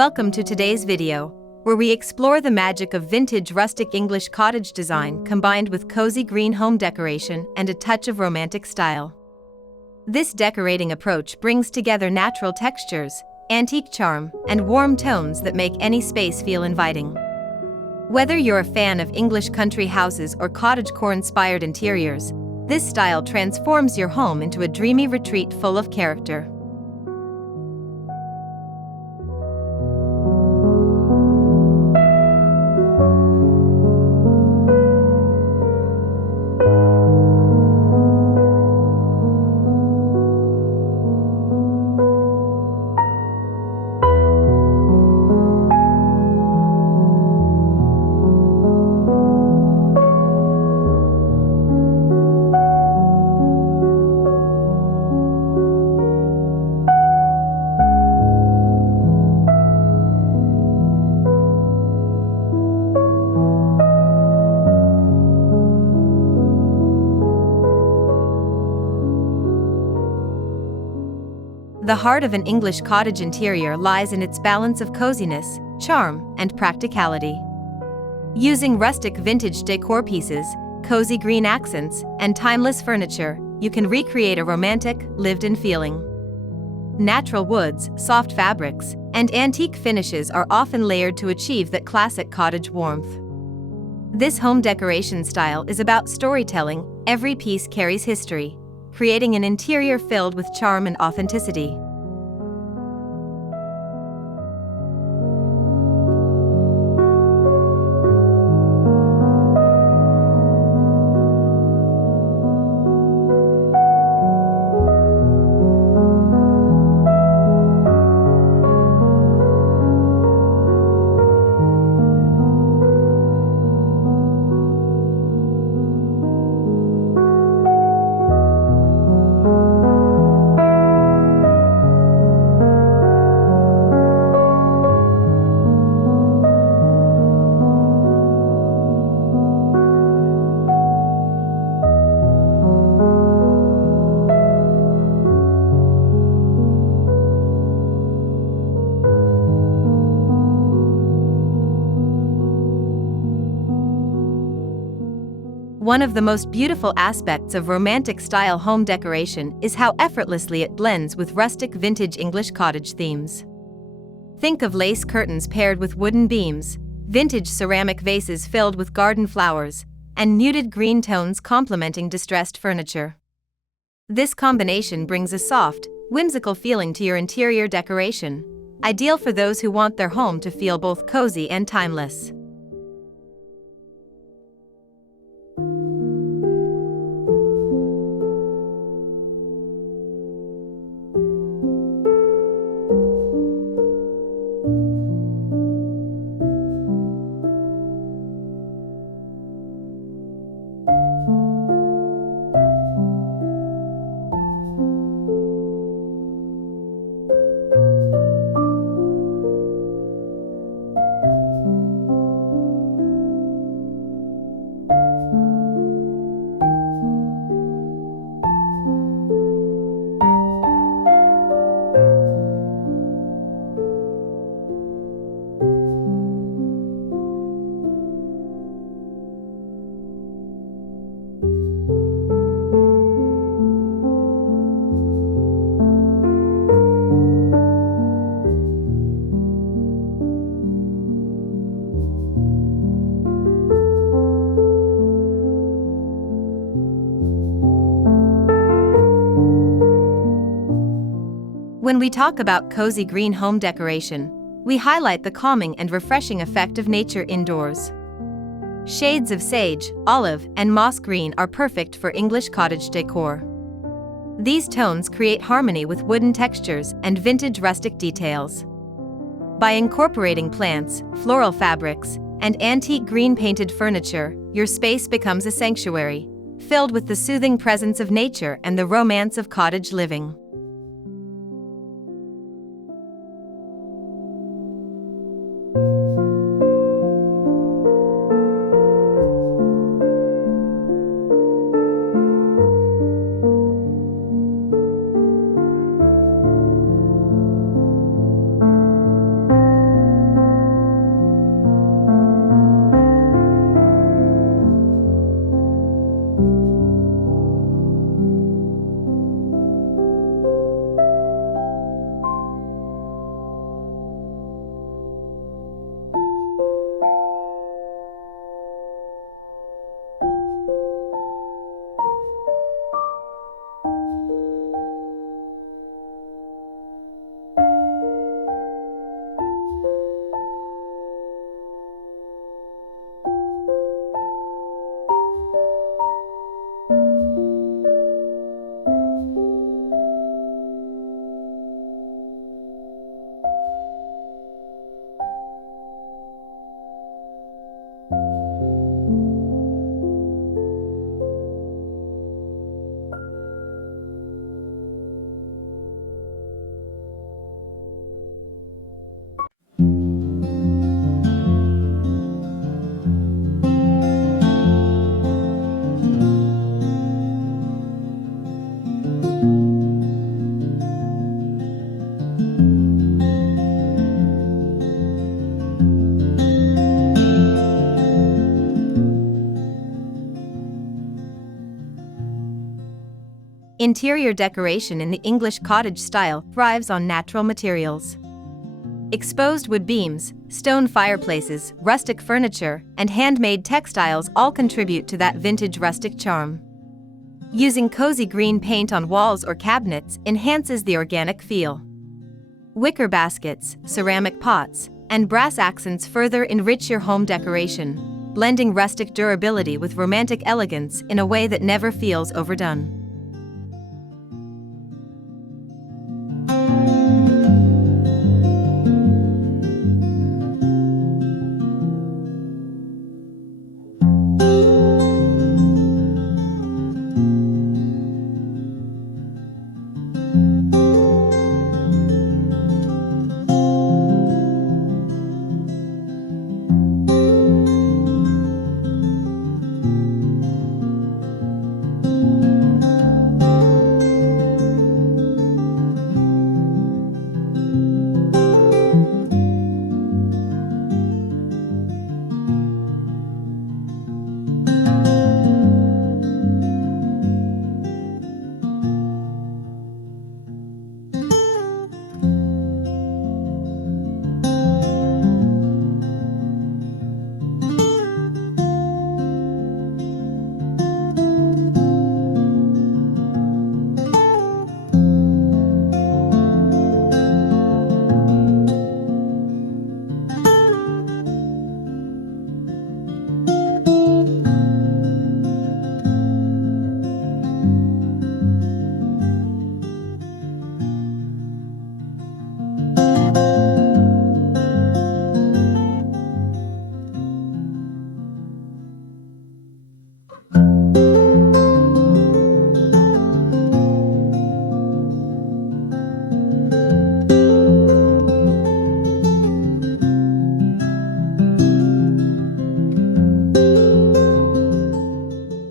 Welcome to today's video, where we explore the magic of vintage rustic English cottage design combined with cozy green home decoration and a touch of romantic style. This decorating approach brings together natural textures, antique charm, and warm tones that make any space feel inviting. Whether you're a fan of English country houses or cottagecore-inspired interiors, this style transforms your home into a dreamy retreat full of character. The heart of an English cottage interior lies in its balance of coziness, charm, and practicality. Using rustic vintage decor pieces, cozy green accents, and timeless furniture, you can recreate a romantic, lived-in feeling. Natural woods, soft fabrics, and antique finishes are often layered to achieve that classic cottage warmth. This home decoration style is about storytelling. Every piece carries history, creating an interior filled with charm and authenticity. One of the most beautiful aspects of romantic-style home decoration is how effortlessly it blends with rustic vintage English cottage themes. Think of lace curtains paired with wooden beams, vintage ceramic vases filled with garden flowers, and muted green tones complementing distressed furniture. This combination brings a soft, whimsical feeling to your interior decoration, ideal for those who want their home to feel both cozy and timeless. When we talk about cozy green home decoration, we highlight the calming and refreshing effect of nature indoors. Shades of sage, olive, and moss green are perfect for English cottage decor. These tones create harmony with wooden textures and vintage rustic details. By incorporating plants, floral fabrics, and antique green painted furniture, your space becomes a sanctuary, filled with the soothing presence of nature and the romance of cottage living. Interior decoration in the English cottage style thrives on natural materials. Exposed wood beams, stone fireplaces, rustic furniture, and handmade textiles all contribute to that vintage rustic charm. Using cozy green paint on walls or cabinets enhances the organic feel. Wicker baskets, ceramic pots, and brass accents further enrich your home decoration, blending rustic durability with romantic elegance in a way that never feels overdone.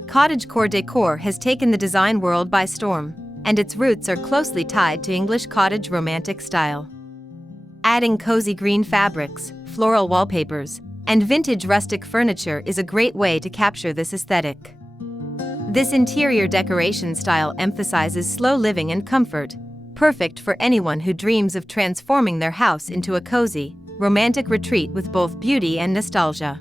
Cottagecore decor has taken the design world by storm, and its roots are closely tied to English cottage romantic style. Adding cozy green fabrics, floral wallpapers, and vintage rustic furniture is a great way to capture this aesthetic. This interior decoration style emphasizes slow living and comfort, perfect for anyone who dreams of transforming their house into a cozy, romantic retreat with both beauty and nostalgia.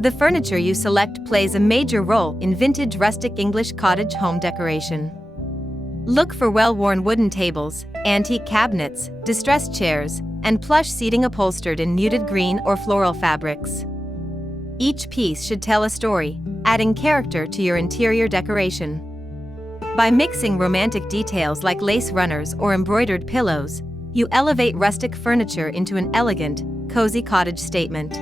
The furniture you select plays a major role in vintage rustic English cottage home decoration. Look for well-worn wooden tables, antique cabinets, distressed chairs, and plush seating upholstered in muted green or floral fabrics. Each piece should tell a story, adding character to your interior decoration. By mixing romantic details like lace runners or embroidered pillows, You elevate rustic furniture into an elegant, cozy cottage statement.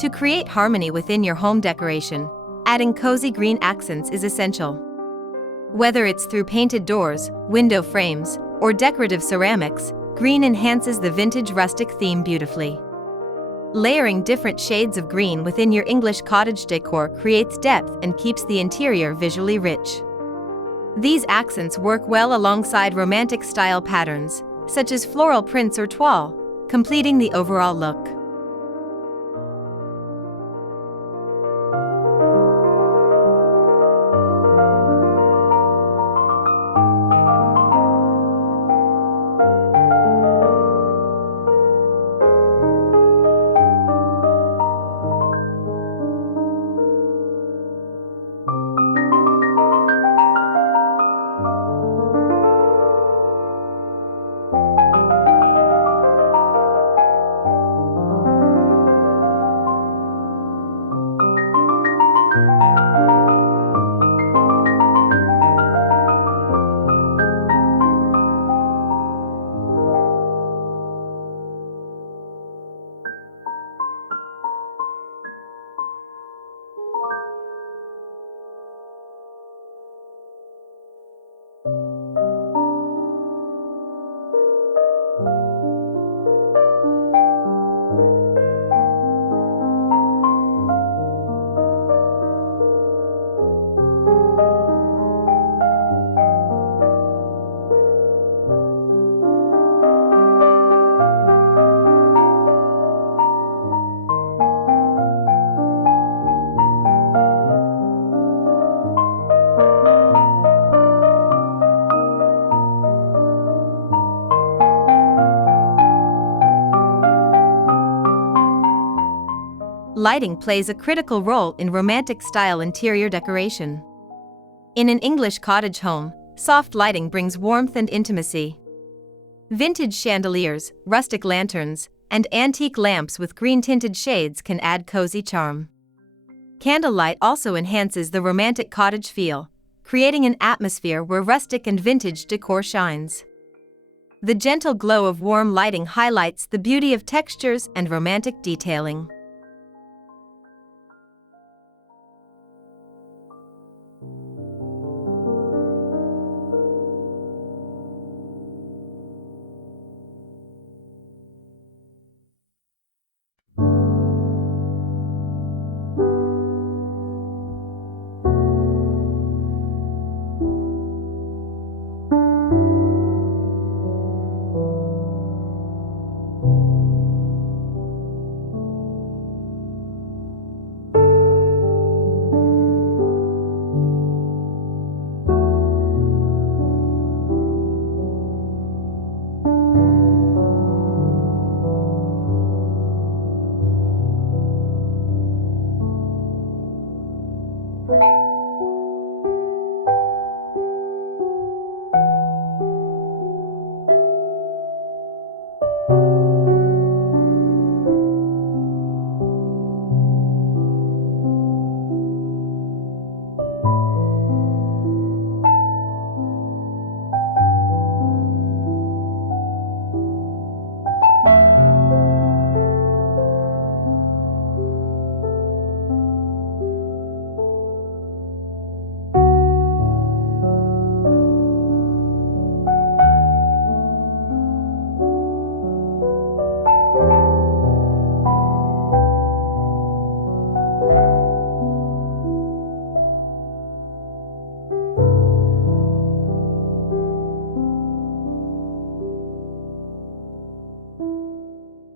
To create harmony within your home decoration, adding cozy green accents is essential. Whether it's through painted doors, window frames, or decorative ceramics, green enhances the vintage rustic theme beautifully. Layering different shades of green within your English cottage decor creates depth and keeps the interior visually rich. These accents work well alongside romantic style patterns, such as floral prints or toile, completing the overall look. Lighting plays a critical role in romantic-style interior decoration. In an English cottage home, soft lighting brings warmth and intimacy. Vintage chandeliers, rustic lanterns, and antique lamps with green-tinted shades can add cozy charm. Candlelight also enhances the romantic cottage feel, creating an atmosphere where rustic and vintage decor shines. The gentle glow of warm lighting highlights the beauty of textures and romantic detailing.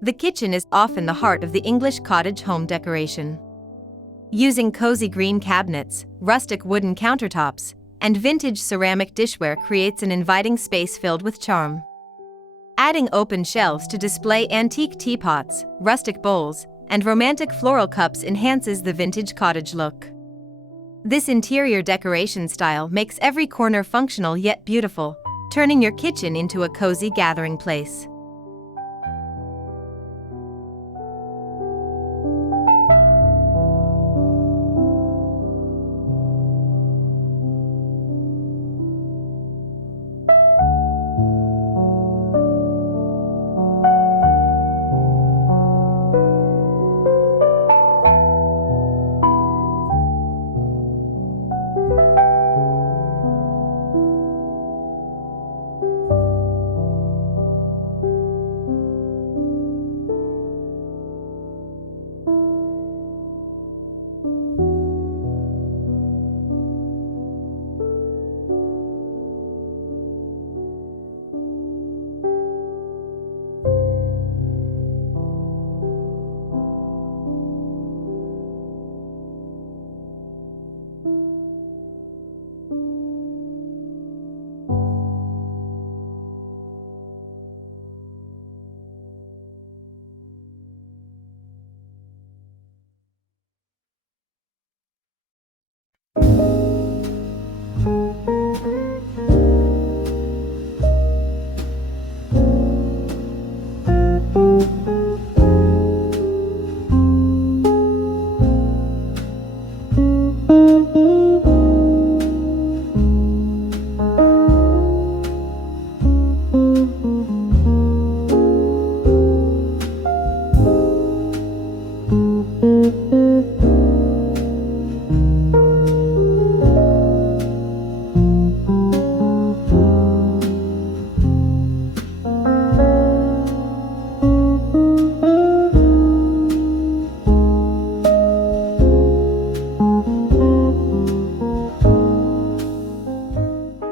The kitchen is often the heart of the English cottage home decoration. Using cozy green cabinets, rustic wooden countertops, and vintage ceramic dishware creates an inviting space filled with charm. Adding open shelves to display antique teapots, rustic bowls, and romantic floral cups enhances the vintage cottage look. This interior decoration style makes every corner functional yet beautiful, turning your kitchen into a cozy gathering place.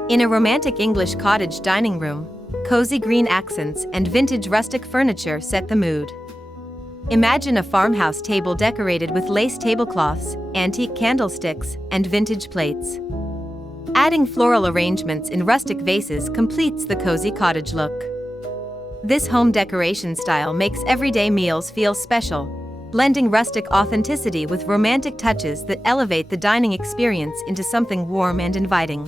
In a romantic English cottage dining room, cozy green accents and vintage rustic furniture set the mood. Imagine a farmhouse table decorated with lace tablecloths, antique candlesticks, and vintage plates. Adding floral arrangements in rustic vases completes the cozy cottage look. This home decoration style makes everyday meals feel special, blending rustic authenticity with romantic touches that elevate the dining experience into something warm and inviting.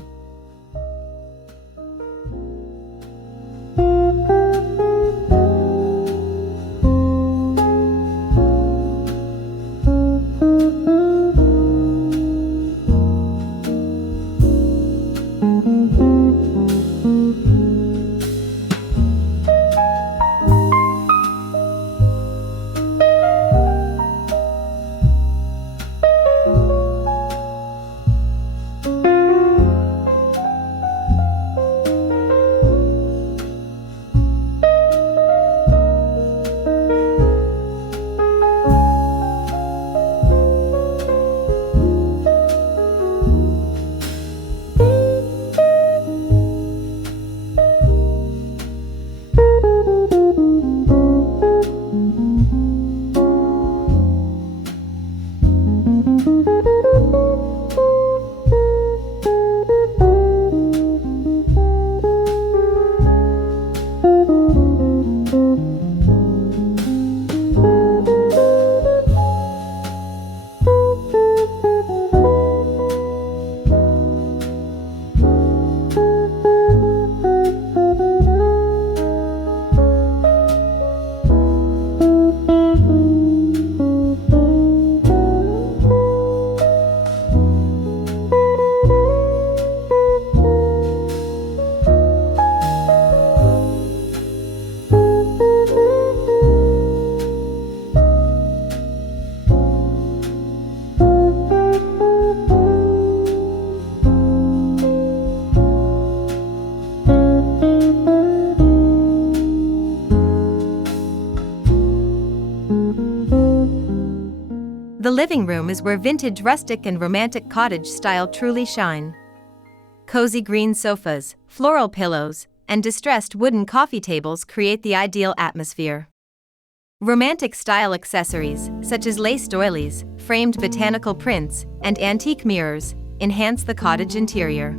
The living room is where vintage rustic and romantic cottage style truly shine. Cozy green sofas, floral pillows, and distressed wooden coffee tables create the ideal atmosphere. Romantic style accessories, such as lace doilies, framed botanical prints, and antique mirrors, enhance the cottage interior.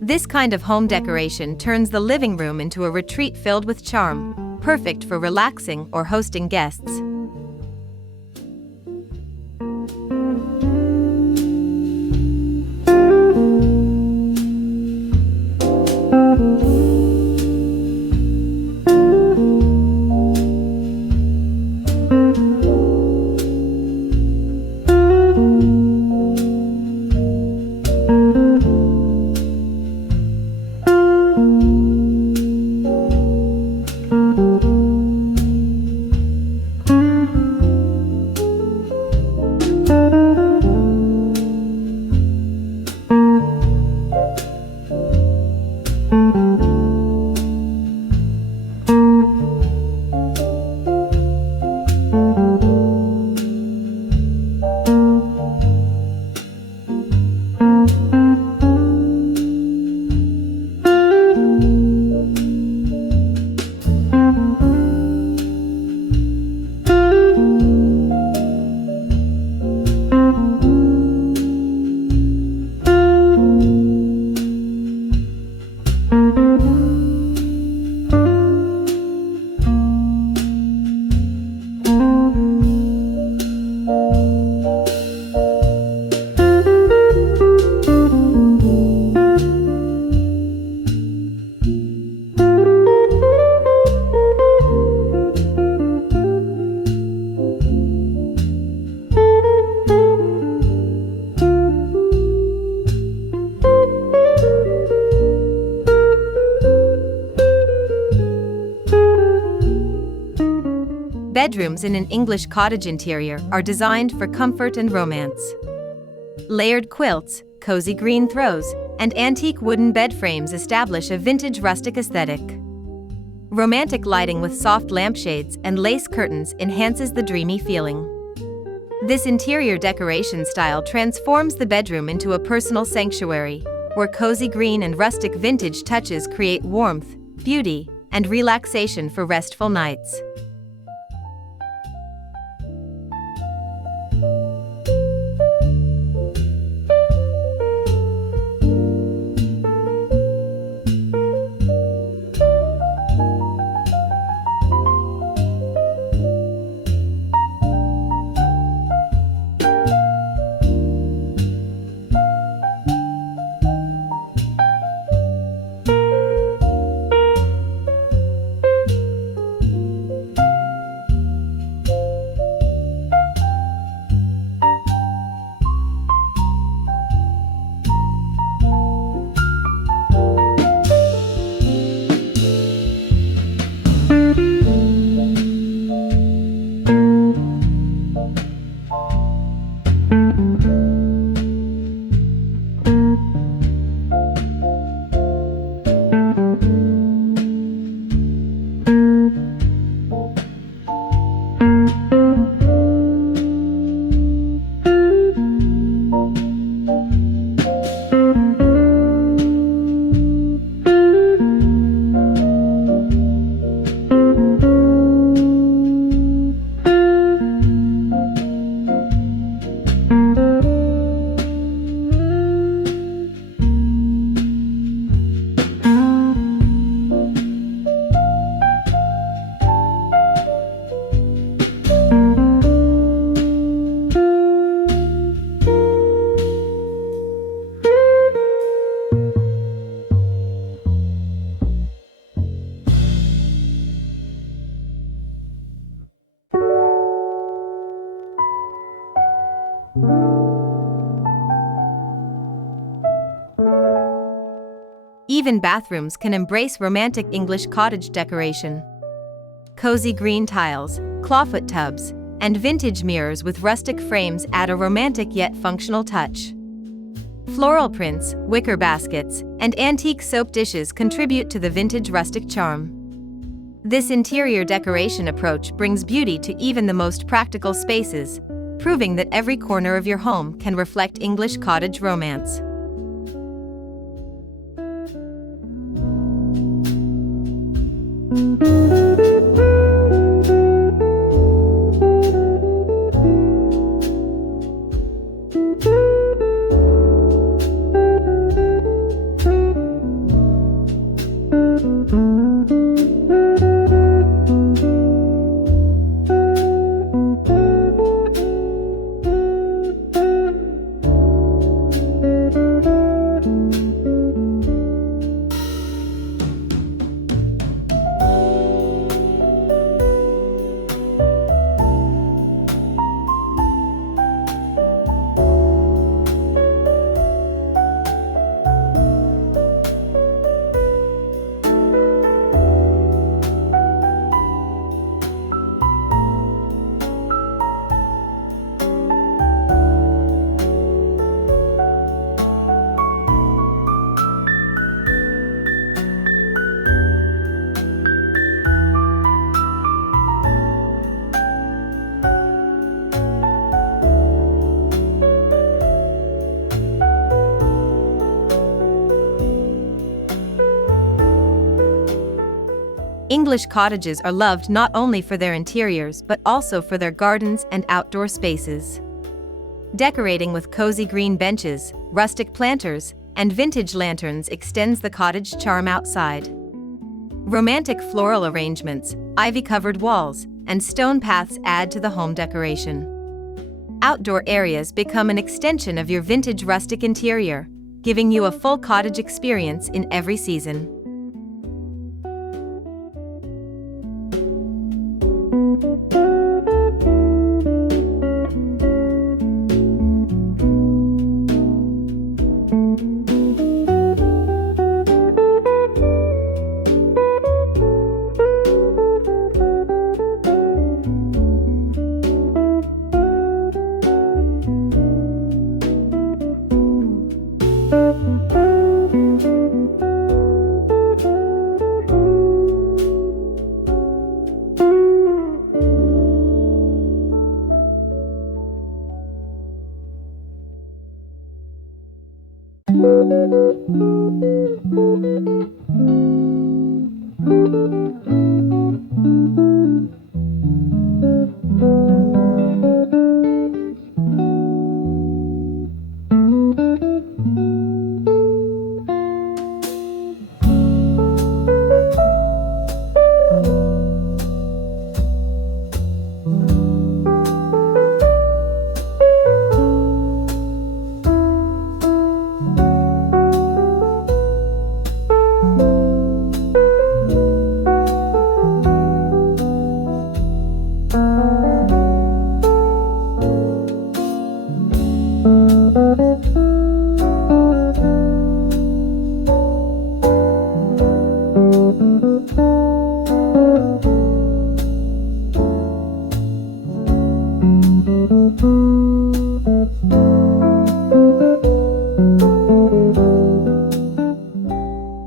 This kind of home decoration turns the living room into a retreat filled with charm, perfect for relaxing or hosting guests. Bedrooms in an English cottage interior are designed for comfort and romance. Layered quilts, cozy green throws, and antique wooden bed frames establish a vintage rustic aesthetic. Romantic lighting with soft lampshades and lace curtains enhances the dreamy feeling. This interior decoration style transforms the bedroom into a personal sanctuary, where cozy green and rustic vintage touches create warmth, beauty, and relaxation for restful nights. Even bathrooms can embrace romantic English cottage decoration. Cozy green tiles, clawfoot tubs, and vintage mirrors with rustic frames add a romantic yet functional touch. Floral prints, wicker baskets, and antique soap dishes contribute to the vintage rustic charm. This interior decoration approach brings beauty to even the most practical spaces, proving that every corner of your home can reflect English cottage romance. English cottages are loved not only for their interiors but also for their gardens and outdoor spaces. Decorating with cozy green benches, rustic planters, and vintage lanterns extends the cottage charm outside. Romantic floral arrangements, ivy-covered walls, and stone paths add to the home decoration. Outdoor areas become an extension of your vintage rustic interior, giving you a full cottage experience in every season.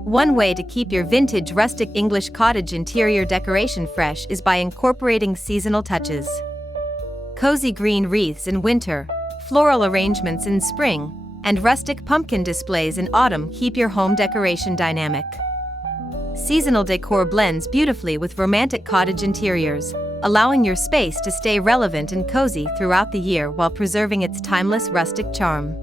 One way to keep your vintage rustic English cottage interior decoration fresh is by incorporating seasonal touches. Cozy green wreaths in winter, floral arrangements in spring, and rustic pumpkin displays in autumn keep your home decoration dynamic. Seasonal decor blends beautifully with romantic cottage interiors, allowing your space to stay relevant and cozy throughout the year while preserving its timeless rustic charm.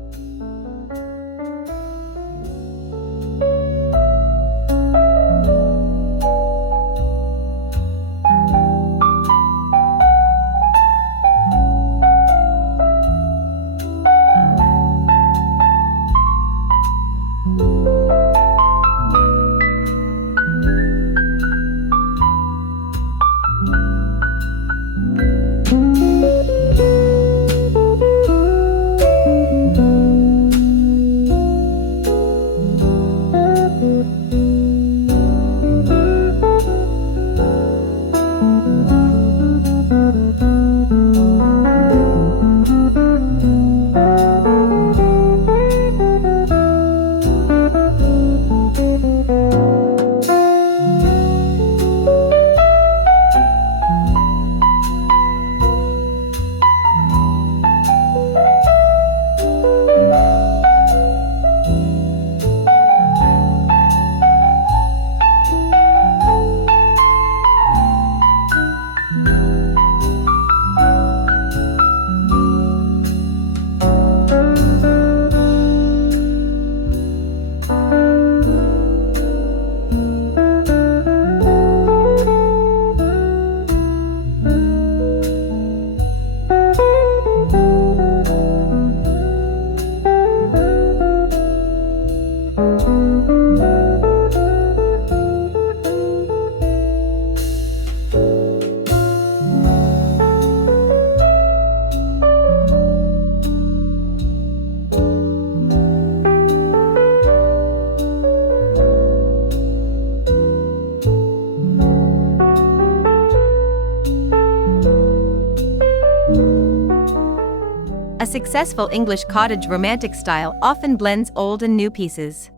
A successful English cottage romantic style often blends old and new pieces.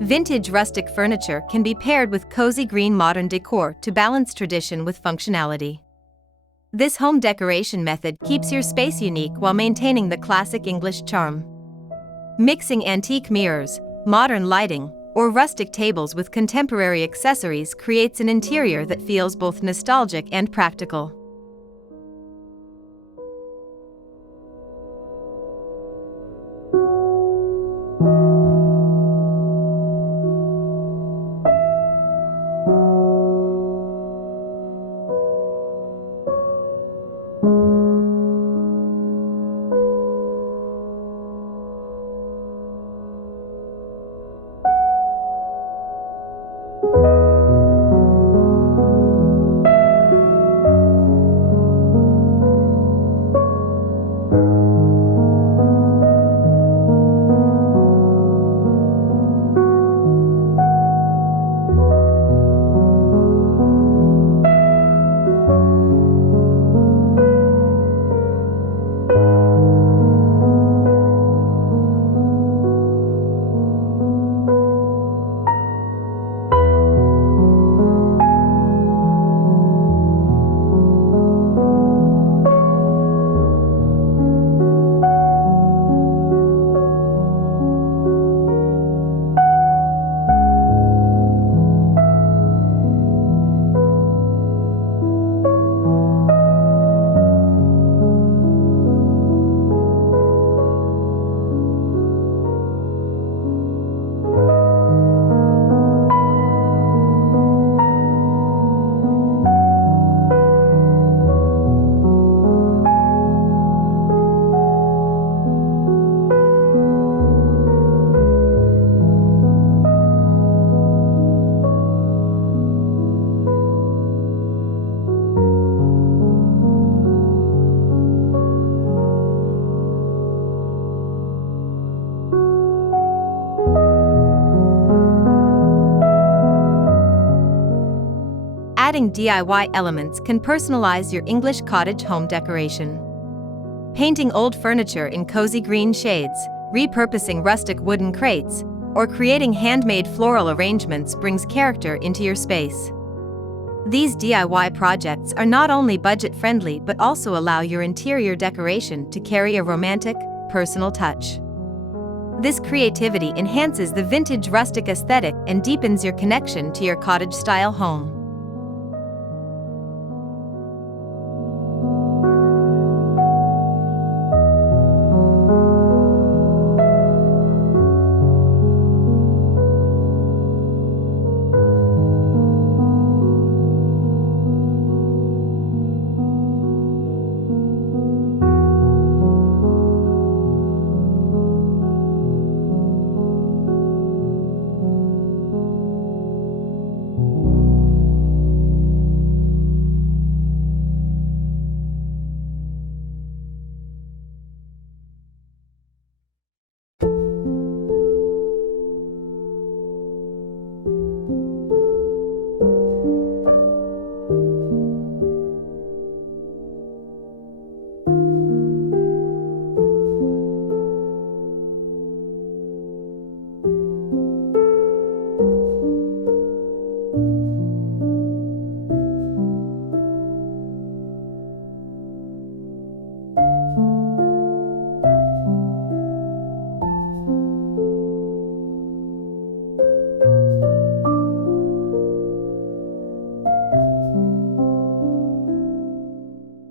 Vintage rustic furniture can be paired with cozy green modern decor to balance tradition with functionality. This home decoration method keeps your space unique while maintaining the classic English charm. Mixing antique mirrors, modern lighting, or rustic tables with contemporary accessories creates an interior that feels both nostalgic and practical. Adding DIY elements can personalize your English cottage home decoration. Painting old furniture in cozy green shades, repurposing rustic wooden crates, or creating handmade floral arrangements brings character into your space. These DIY projects are not only budget-friendly but also allow your interior decoration to carry a romantic, personal touch. This creativity enhances the vintage rustic aesthetic and deepens your connection to your cottage-style home.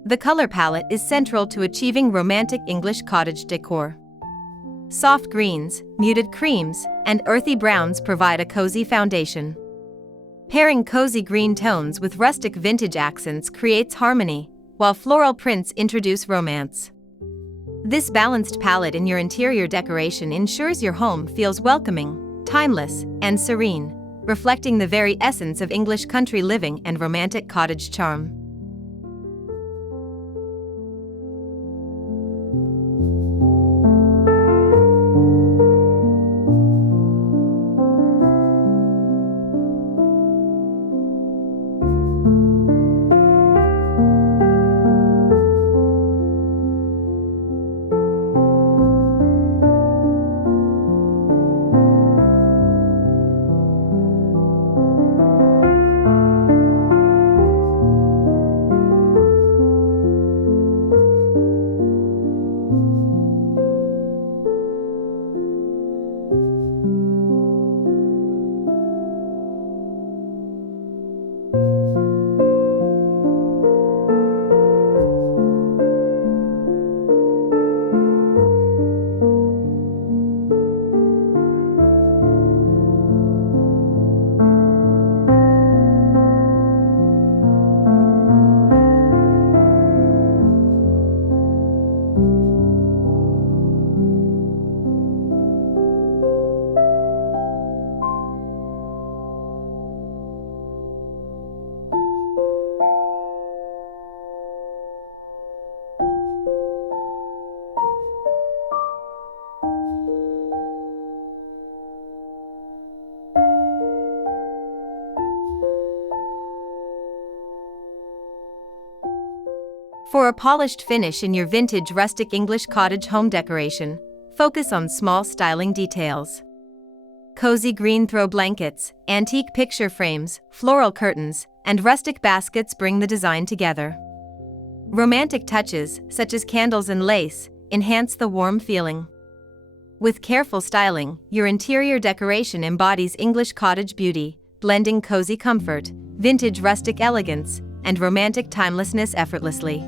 The color palette is central to achieving romantic English cottage decor. Soft greens, muted creams, and earthy browns provide a cozy foundation. Pairing cozy green tones with rustic vintage accents creates harmony, while floral prints introduce romance. This balanced palette in your interior decoration ensures your home feels welcoming, timeless, and serene, reflecting the very essence of English country living and romantic cottage charm. For a polished finish in your vintage rustic English cottage home decoration, focus on small styling details. Cozy green throw blankets, antique picture frames, floral curtains, and rustic baskets bring the design together. Romantic touches, such as candles and lace, enhance the warm feeling. With careful styling, your interior decoration embodies English cottage beauty, blending cozy comfort, vintage rustic elegance, and romantic timelessness effortlessly.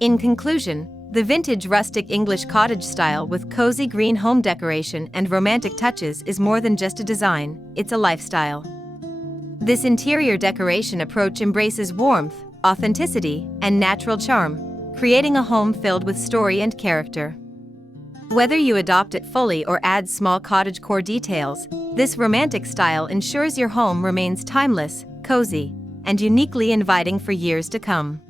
In conclusion, the vintage rustic English cottage style with cozy green home decoration and romantic touches is more than just a design, it's a lifestyle. This interior decoration approach embraces warmth, authenticity, and natural charm, creating a home filled with story and character. Whether you adopt it fully or add small cottagecore details, this romantic style ensures your home remains timeless, cozy, and uniquely inviting for years to come.